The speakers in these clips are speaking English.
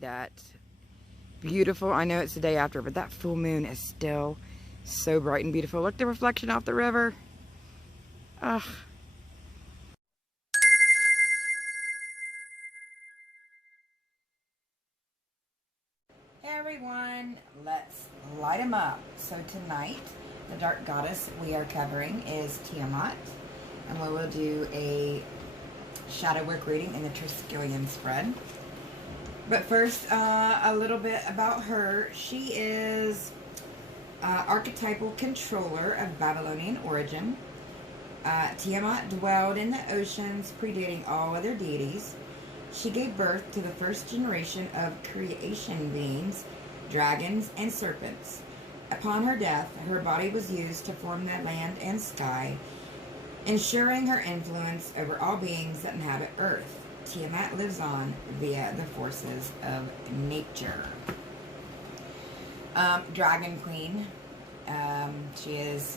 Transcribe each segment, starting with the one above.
that beautiful, I know it's the day after, but that full moon is still so bright and beautiful. Look, the reflection off the river. Ugh. Hey everyone, let's light them up. So tonight, the dark goddess we are covering is Tiamat, and we will do a shadow work reading in the Triskelion spread. But first, a little bit about her. She is archetypal controller of Babylonian origin. Tiamat dwelled in the oceans, predating all other deities. She gave birth to the first generation of creation beings, dragons and serpents. Upon her death, her body was used to form the land and sky, ensuring her influence over all beings that inhabit Earth. Tiamat lives on via the forces of nature. Dragon Queen. She is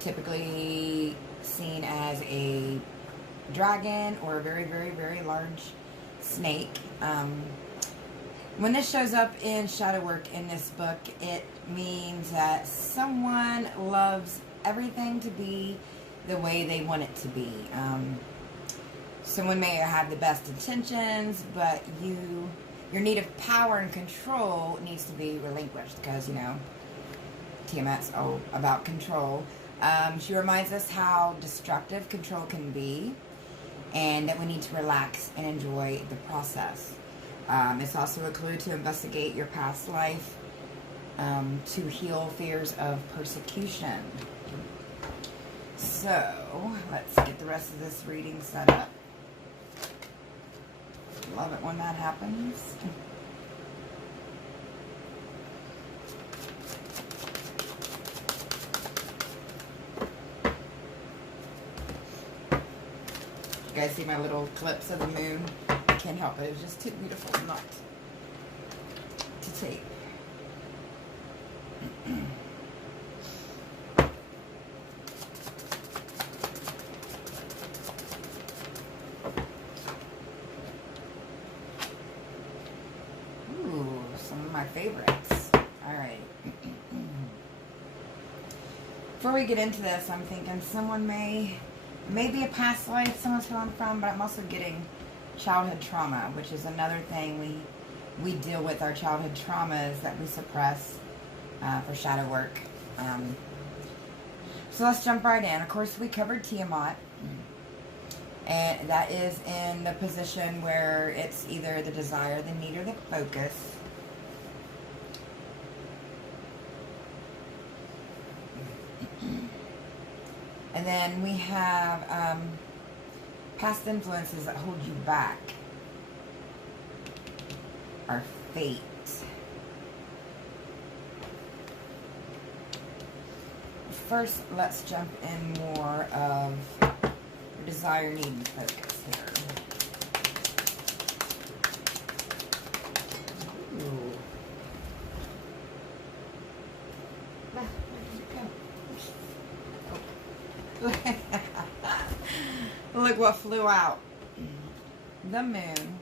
typically seen as a dragon or a very, very, very large snake. When this shows up in shadow work in this book, it means that someone loves everything to be the way they want it to be. Someone may have the best intentions, but your need of power and control needs to be relinquished because, you know, Tiamat's all about control. She reminds us how destructive control can be and that we need to relax and enjoy the process. It's also a clue to investigate your past life, to heal fears of persecution. So, let's get the rest of this reading set up. Love it when that happens. You guys see my little clips of the moon? I can't help it. It was just too beautiful not to take. Ooh, some of my favorites. Alright. Before we get into this, I'm thinking someone may be a past life, someone's who I'm from, but I'm also getting childhood trauma, which is another thing we deal with, our childhood traumas that we suppress for shadow work. So let's jump right in. Of course, we covered Tiamat, and that is in the position where it's either the desire, the need, or the focus. And then we have past influences that hold you back. Our fate. First, let's jump in more of your desire, need, and focus here. Ooh. Look what flew out. The moon.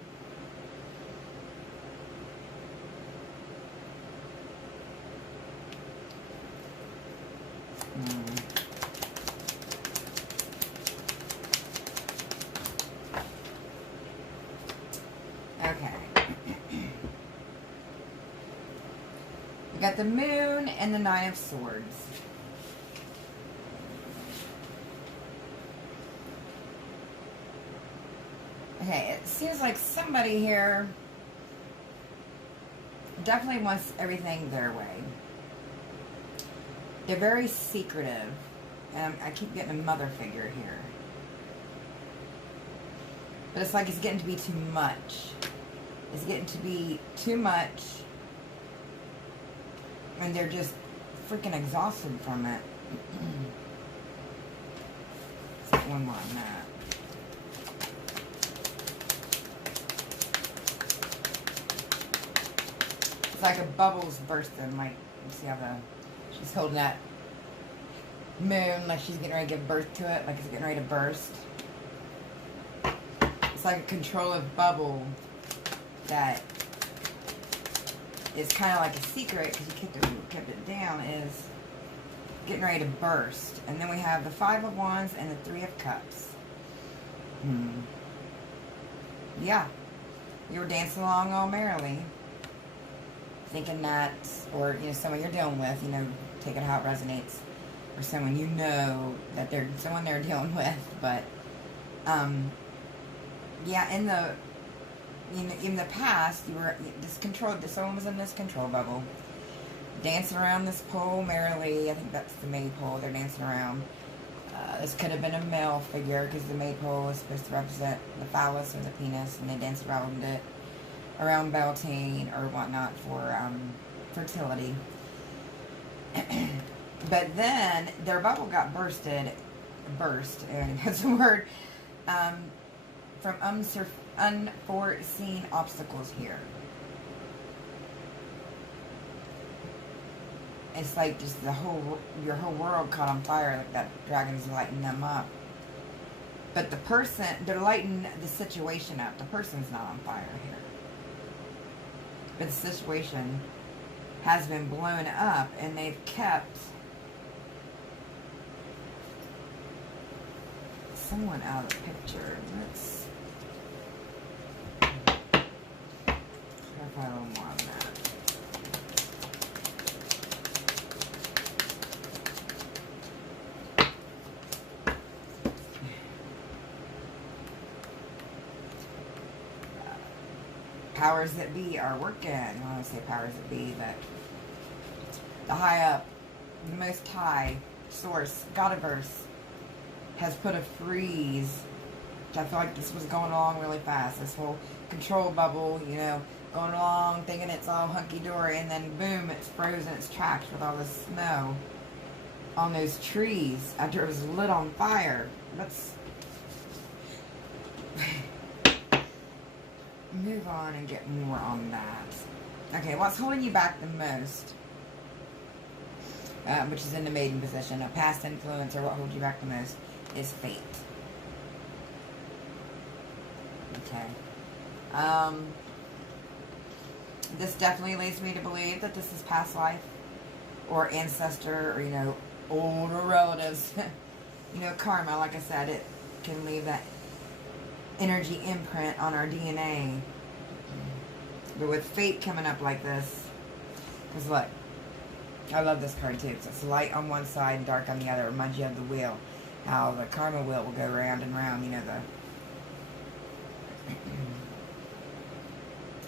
Okay. We got the moon and the Nine of Swords. Okay, it seems like somebody here definitely wants everything their way. They're very secretive. And I keep getting a mother figure here. But it's like it's getting to be too much. It's getting to be too much. And they're just freaking exhausted from it. Let's get one more on that. It's like a bubble's bursting. Like, you see how she's holding that moon like she's getting ready to give birth to it, like it's getting ready to burst. It's like a controlling bubble that is kind of like a secret because you kept it down, is getting ready to burst. And then we have the Five of Wands and the Three of Cups. Yeah. You were dancing along all merrily, thinking that, or, you know, someone you're dealing with, you know, take it how it resonates, or someone you know that they're, someone they're dealing with, but, yeah, in the, you know, in the past, you were someone was in this control bubble, dancing around this pole merrily. I think that's the maypole they're dancing around. This could have been a male figure, because the maypole is supposed to represent the phallus or the penis, and they danced around it, around Beltane or whatnot for fertility. But then their bubble got burst, and that's a word, from unforeseen obstacles here. It's like just your whole world caught on fire, like that dragon's lighting them up. But the person, they're lighting the situation up. The person's not on fire here. But the situation has been blown up, and they've kept someone out of the picture. Let's clarify a little more on that. Powers that be are working. I don't want to say powers that be, but the high up, the most high source, Godiverse, has put a freeze. I feel like this was going along really fast. This whole control bubble, you know, going along thinking it's all hunky-dory, and then boom, it's frozen its tracks with all the snow on those trees after it was lit on fire. Let's move on and get more on that. Okay, what's holding you back the most? Which is in the maiden position. A past influence, or what holds you back the most, is fate. Okay. This definitely leads me to believe that this is past life, or ancestor, or, you know, older relatives. You know, karma, like I said, it can leave that energy imprint on our DNA. But with fate coming up like this, because look, I love this card too, because it's light on one side, dark on the other. It reminds you of the wheel, how the karma wheel will go round and round, you know,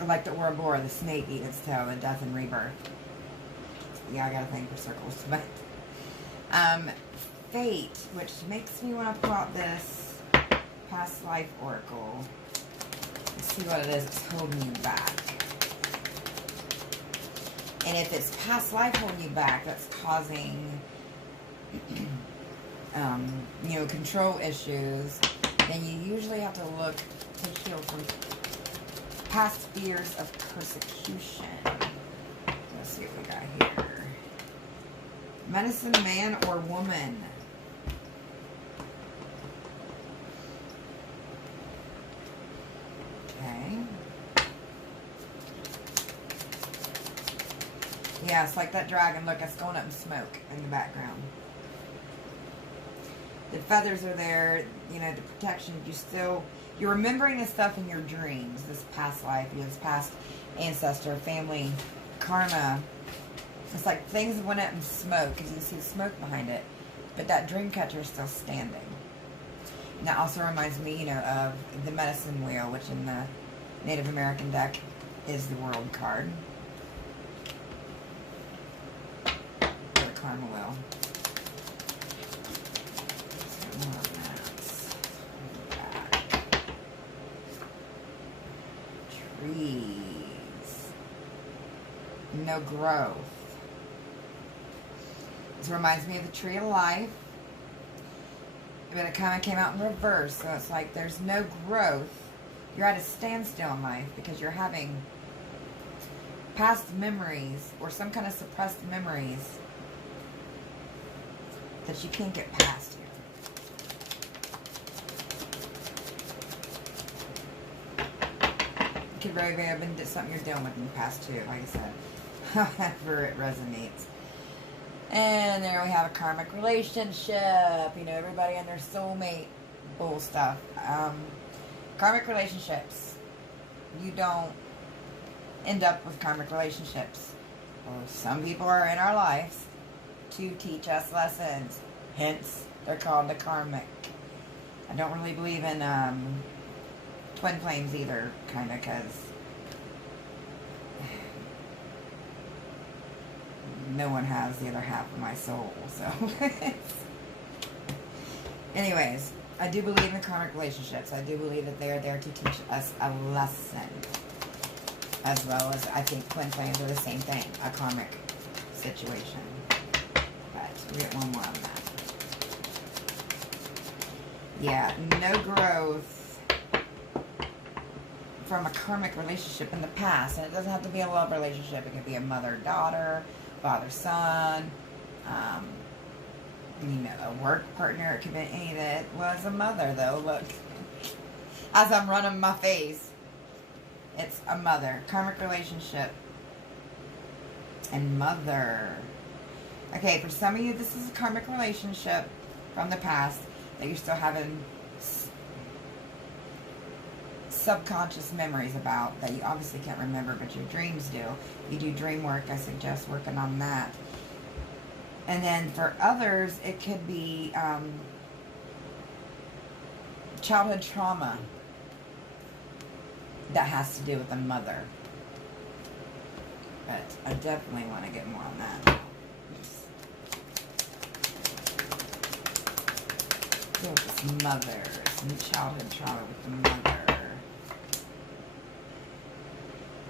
like the Ouroboros, the snake eating its tail, the death and rebirth. Yeah, I got a thing for circles. But fate, which makes me want to pull out this past life oracle. Let's see what it is that's holding you back. And if it's past life holding you back, that's causing, you know, control issues, then you usually have to look to heal from past fears of persecution. Let's see what we got here. Medicine man or woman. Yeah, it's like that dragon. Look, it's going up in smoke in the background. The feathers are there, you know, the protection. You're remembering this stuff in your dreams, this past life, this past ancestor, family, karma. It's like things went up in smoke, because you can see the smoke behind it. But that dream catcher is still standing. And that also reminds me, you know, of the medicine wheel, which in the Native American deck is the world card. Karma wheel. More of that. Trees. No growth. This reminds me of the tree of life. But it kind of came out in reverse. So it's like there's no growth. You're at a standstill in life because you're having past memories or some kind of suppressed memories that you can't get past here. It could very, very have been something you're dealing with in the past too, like I said. however it resonates. And there we have a karmic relationship. You know, everybody and their soulmate bull stuff. Karmic relationships. You don't end up with karmic relationships. Well, some people are in our lives to teach us lessons. Hence, they're called the karmic. I don't really believe in twin flames either, kind of, because no one has the other half of my soul, so. Anyways, I do believe in karmic relationships. I do believe that they are there to teach us a lesson. As well as, I think twin flames are the same thing, a karmic situation. But we get one more on that. Yeah, no growth from a karmic relationship in the past. And it doesn't have to be a love relationship. It could be a mother-daughter, father-son, you know, a work partner. It could be any that was a mother, though. Look, as I'm running my face, it's a mother. Karmic relationship and mother. Okay, for some of you, this is a karmic relationship from the past that you're still having subconscious memories about that you obviously can't remember, but your dreams do. If you do dream work, I suggest working on that. And then for others, it could be childhood trauma that has to do with the mother. But I definitely want to get more on that. Deal with this mother, some childhood trauma with the mother.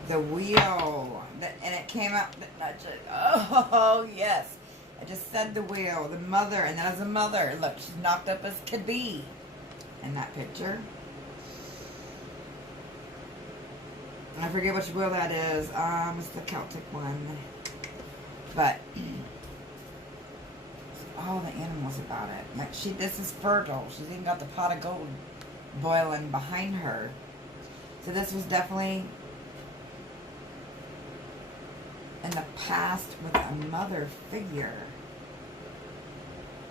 The wheel, and it came out, oh yes, I just said the wheel, the mother, and that is a mother. Look, she's knocked up as could be in that picture. I forget which wheel that is. It's the Celtic one. But all the animals about it. Like this is fertile. She's even got the pot of gold boiling behind her. So this was definitely in the past with a mother figure.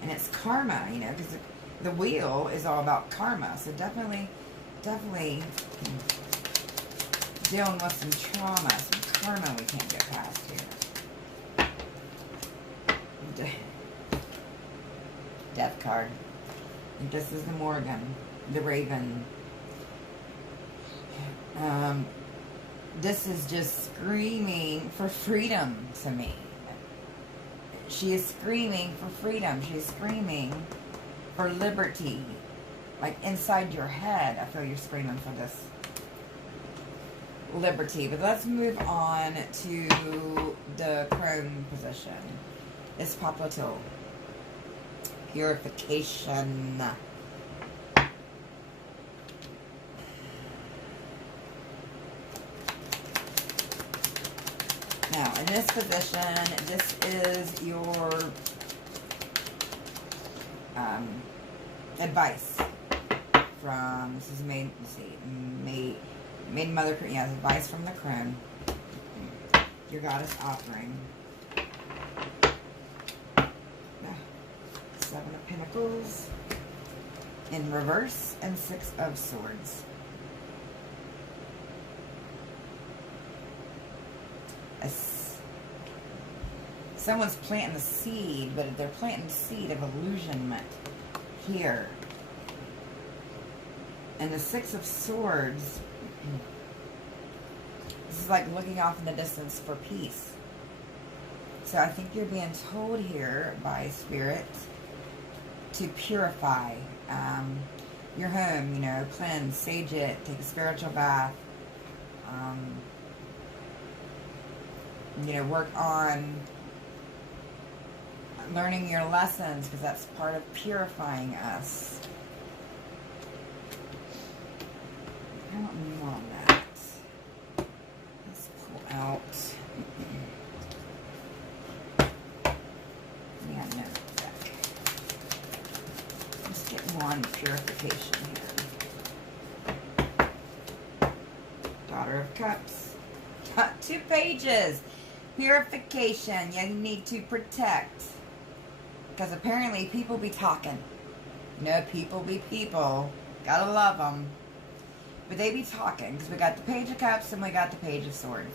And it's karma, you know, because the wheel is all about karma. So definitely dealing with some trauma, some karma we can't get past here. Death card. And this is the Morgan, the Raven. This is just screaming for freedom to me. She is screaming for freedom. She is screaming for liberty. Like inside your head, I feel you're screaming for this liberty. But let's move on to the crone position. It's Papatil. Purification. Now, in this position, this is your advice from, this is made, let's see, made mother, yeah, advice from the crone. Your goddess offering. Seven of Pentacles in reverse and Six of Swords. Someone's planting the seed, but they're planting the seed of illusionment here. And the Six of Swords, this is like looking off in the distance for peace. So I think you're being told here by Spirit to purify your home, you know, cleanse, sage it, take a spiritual bath, you know, work on learning your lessons, because that's part of purifying us. I don't know on that. Let's pull out. Yeah, no. Let's get one purification here. Daughter of Cups. 2 pages. Purification. You need to protect. Because apparently people be talking. You know, people be people. Gotta love them. But they be talking. Because we got the Page of Cups and we got the Page of Swords.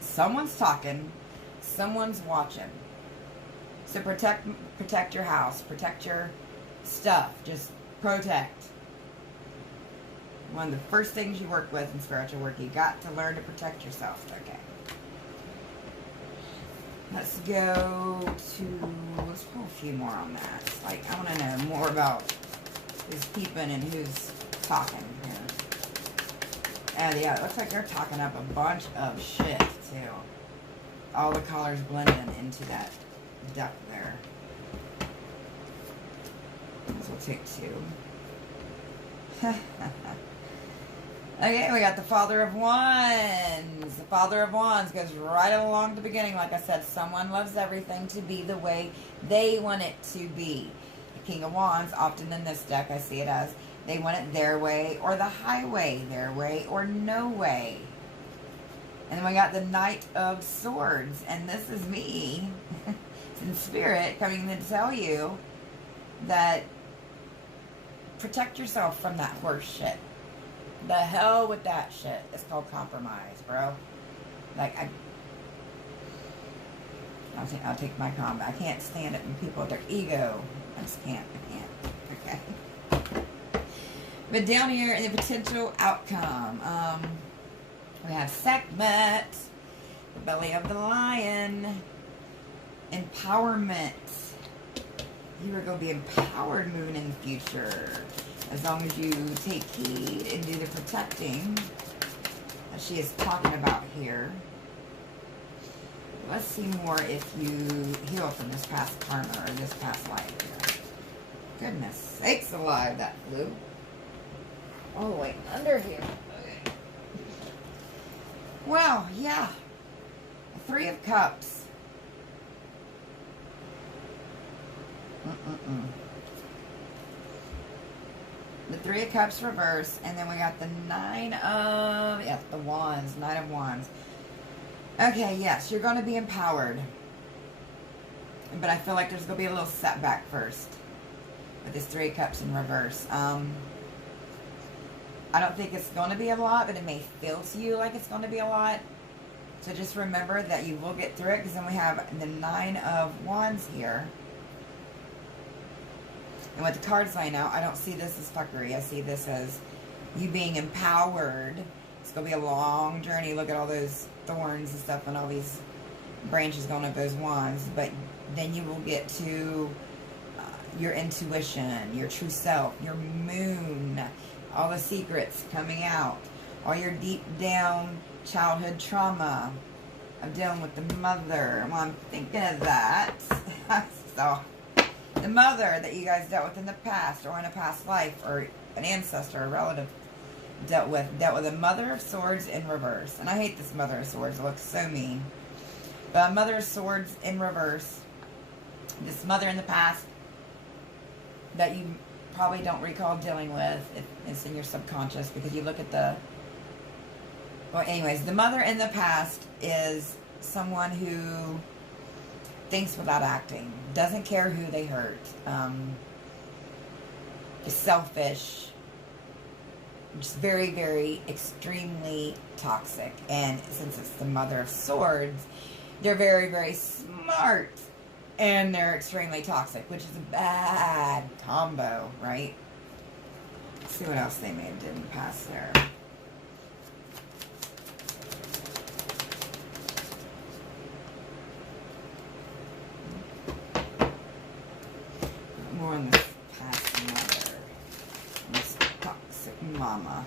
Someone's talking. Someone's watching. So protect your house. Protect your stuff. Just protect. One of the first things you work with in spiritual work, you got to learn to protect yourself. Okay. Let's go to, let's pull a few more on that. Like, I want to know more about who's peeping and who's talking here. And yeah, it looks like they're talking up a bunch of shit, too. All the colors blending into that deck there. So we'll take two. Okay, we got the Father of Wands. The Father of Wands goes right along the beginning. Like I said, someone loves everything to be the way they want it to be. The King of Wands, often in this deck, I see it as they want it their way or the highway, their way or no way. And then we got the Knight of Swords. And this is me, in spirit, coming to tell you that protect yourself from that horse shit. The hell with that shit. It's called compromise, bro. Like, I'll take my combat. I can't stand it when people with their ego. I just can't. I can't. Okay. But down here in the potential outcome, we have Sekhmet, the belly of the lion, empowerment. You are going to be empowered moving in the future. As long as you take heed and do the protecting that she is talking about here. Let's see more if you heal from this past karma or this past life. Goodness sakes alive, that flew all the way under here. Okay. Well, yeah. The Three of Cups. The Three of Cups reverse, and then we got the Nine of, yeah, the Wands, Nine of Wands. Okay, yes, you're going to be empowered. But I feel like there's going to be a little setback first with this Three of Cups in reverse. I don't think it's going to be a lot, but it may feel to you like it's going to be a lot. So just remember that you will get through it, because then we have the Nine of Wands here. And with the cards laying out, I don't see this as fuckery. I see this as you being empowered. It's going to be a long journey. Look at all those thorns and stuff and all these branches going up those wands. But then you will get to your intuition, your true self, your moon, all the secrets coming out, all your deep down childhood trauma of dealing with the mother. Well, I'm thinking of that. So, the mother that you guys dealt with in the past or in a past life, or an ancestor, a relative dealt with a Mother of Swords in reverse. And I hate this Mother of Swords. It looks so mean. But a Mother of Swords in reverse. This mother in the past that you probably don't recall dealing with. It's in your subconscious, because you look at the... Well, anyways, the mother in the past is someone who thinks without acting, doesn't care who they hurt, is selfish, just very, very extremely toxic. And since it's the Mother of Swords, they're very, very smart, and they're extremely toxic, which is a bad combo, right? Let's see what else they may have did in the past there. More on this past mother, this toxic mama.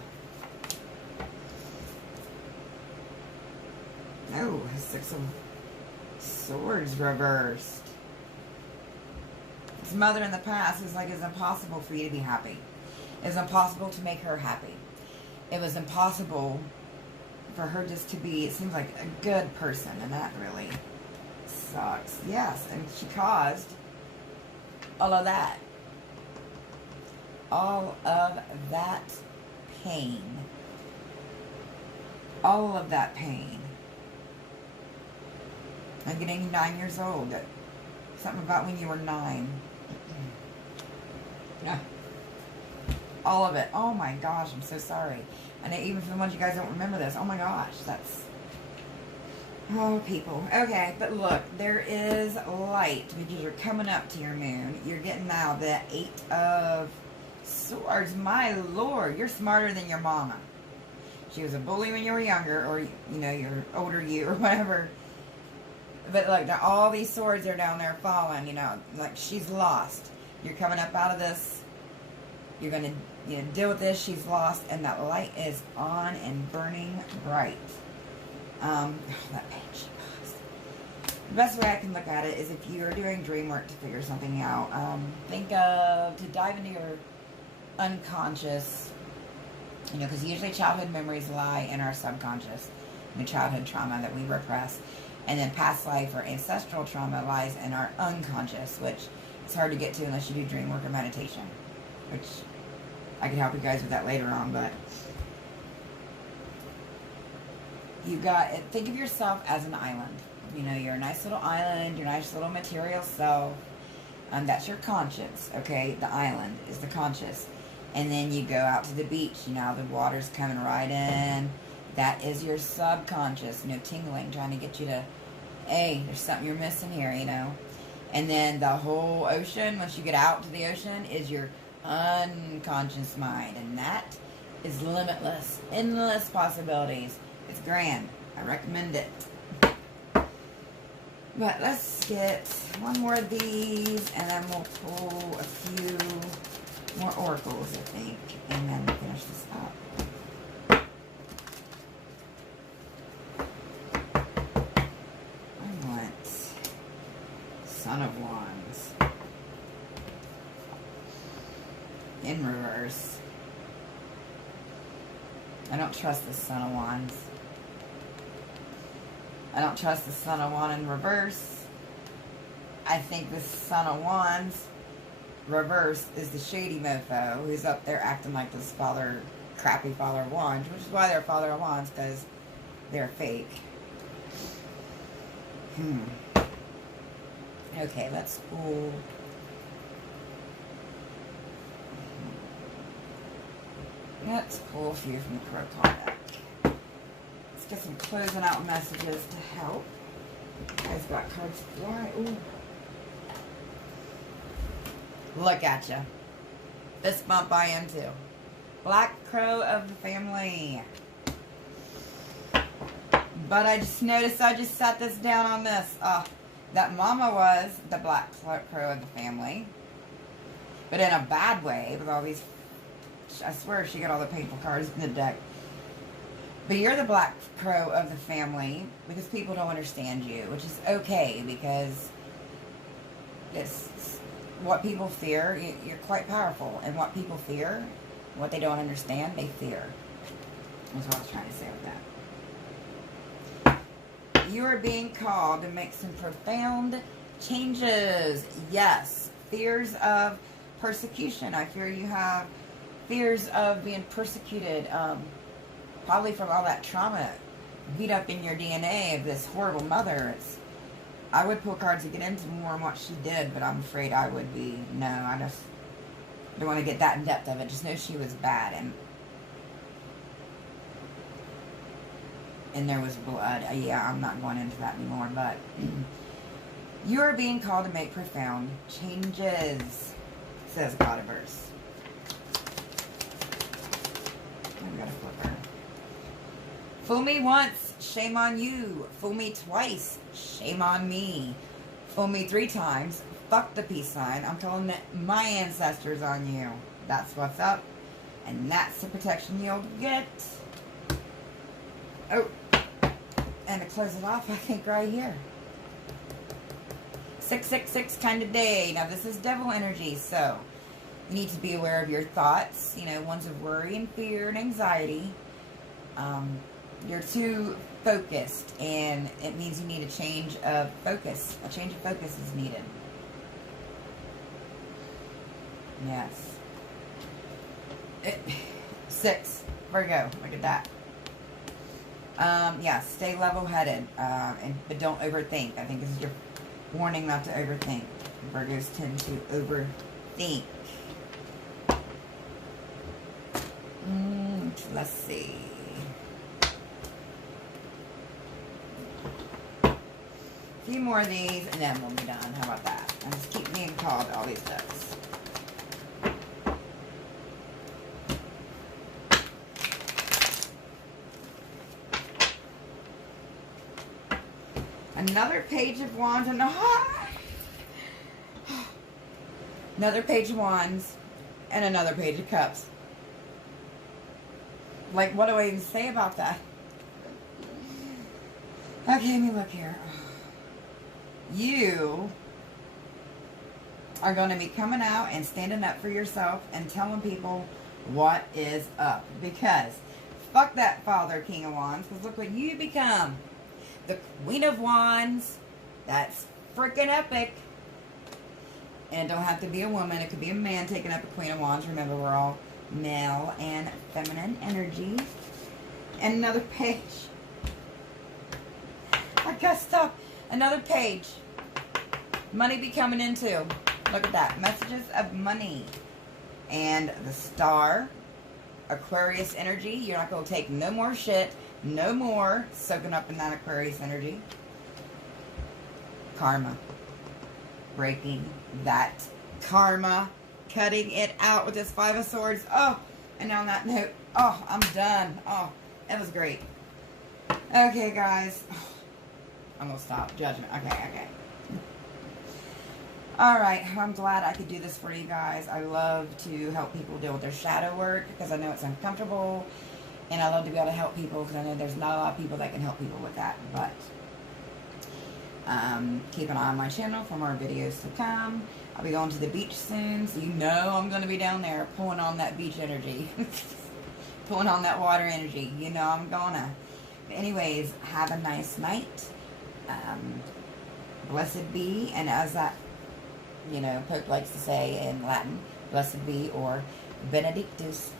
Oh, the Six of Swords reversed. This mother in the past is like, it's impossible for you to be happy. It's impossible to make her happy. It was impossible for her just to be, it seems like, a good person, and that really sucks. Yes, and she caused all of that. All of that pain. All of that pain. I'm getting 9 years old. Something about when you were 9. Yeah. All of it. Oh my gosh, I'm so sorry. And even for the ones you guys don't remember this, oh my gosh, that's... Oh, people. Okay, but look, there is light because you're coming up to your moon. You're getting now the 8 of Swords. My Lord, you're smarter than your mama. She was a bully when you were younger, or, you know, you're older you, or whatever. But look, now all these swords are down there falling, you know, like she's lost. You're coming up out of this. You're going to, you know, deal with this. She's lost, and that light is on and burning bright. That page. The best way I can look at it is if you're doing dream work to figure something out, think of, to dive into your unconscious, you know, because usually childhood memories lie in our subconscious, the childhood trauma that we repress, and then past life or ancestral trauma lies in our unconscious, which is hard to get to unless you do dream work or meditation, which I can help you guys with that later on, but you got, think of yourself as an island. You know, you're a nice little island, your nice little material self. That's your conscience, okay? The island is the conscious. And then you go out to the beach, you know, the water's coming right in. That is your subconscious, you know, tingling, trying to get you to, hey, there's something you're missing here, you know. And then the whole ocean, once you get out to the ocean, is your unconscious mind. And that is limitless, endless possibilities. It's grand. I recommend it. But let's get one more of these, and then we'll pull a few more oracles, I think, and then finish this up. I want Son of Wands in reverse. I don't trust the Son of Wands. I don't trust the Son of Wands in reverse. I think the Son of Wands reverse is the shady mofo who's up there acting like this crappy Father of Wands, which is why they're Father of Wands, because they're fake. Okay, let's pull. Let's pull a few from the Crow card deck. Get some closing out messages to help. You guys got cards fly. Ooh. Look at you. Fist bump I am too. Black Crow of the family. But I just noticed I just set this down on this. That mama was the Black Crow of the family. But in a bad way with all these, I swear she got all the painful cards in the deck. But you're the Black Crow of the family because people don't understand you, which is okay because it's what people fear. You're quite powerful, and what people fear, what they don't understand, they fear. That's what I was trying to say with that. You are being called to make some profound changes. Yes, fears of persecution. I fear you have fears of being persecuted. Probably from all that trauma beat up in your DNA of this horrible mother. I would pull cards to get into more on what she did, but I'm afraid I would be, no, I just don't want to get that in depth of it. Just know she was bad, and there was blood. Yeah, I'm not going into that anymore, but you are being called to make profound changes, says Godiverse. I've got a flipper. Fool me once, shame on you. Fool me twice, shame on me. Fool me 3 times, fuck the peace sign. I'm calling my ancestors on you. That's what's up. And that's the protection you'll get. Oh, and to close it off, I think right here. 666 kind of day. Now this is devil energy, so you need to be aware of your thoughts. You know, ones of worry and fear and anxiety. You're too focused, and it means you need a change of focus. A change of focus is needed. Yes. 6. Virgo. Look at that. Yeah, stay level-headed, but don't overthink. I think this is your warning not to overthink. Virgos tend to overthink. Let's see. A few more of these, and then we'll be done. How about that? And just keep being called all these books. Another page of wands and another page of wands and another page of cups. Like, what do I even say about that? Okay, let me look here. You are going to be coming out and standing up for yourself and telling people what is up. Because fuck that Father King of Wands. Because look what you become. The Queen of Wands. That's freaking epic. And it don't have to be a woman. It could be a man taking up a Queen of Wands. Remember, we're all male and feminine energy. And another page. I gotta stop. Another page. Money be coming in too. Look at that. Messages of money. And the Star. Aquarius energy. You're not going to take no more shit. No more soaking up in that Aquarius energy. Karma. Breaking that karma. Cutting it out with this Five of Swords. Oh, and on that note, oh, I'm done. Oh, it was great. Okay, guys. I'm going to stop. Judgment. Okay. Alright, I'm glad I could do this for you guys. I love to help people deal with their shadow work because I know it's uncomfortable. And I love to be able to help people because I know there's not a lot of people that can help people with that. But keep an eye on my channel for more videos to come. I'll be going to the beach soon, so you know I'm going to be down there pulling on that beach energy. Pulling on that water energy. You know I'm gonna. But anyways, have a nice night. Blessed be, and as that, Pope likes to say in Latin, blessed be or benedictus.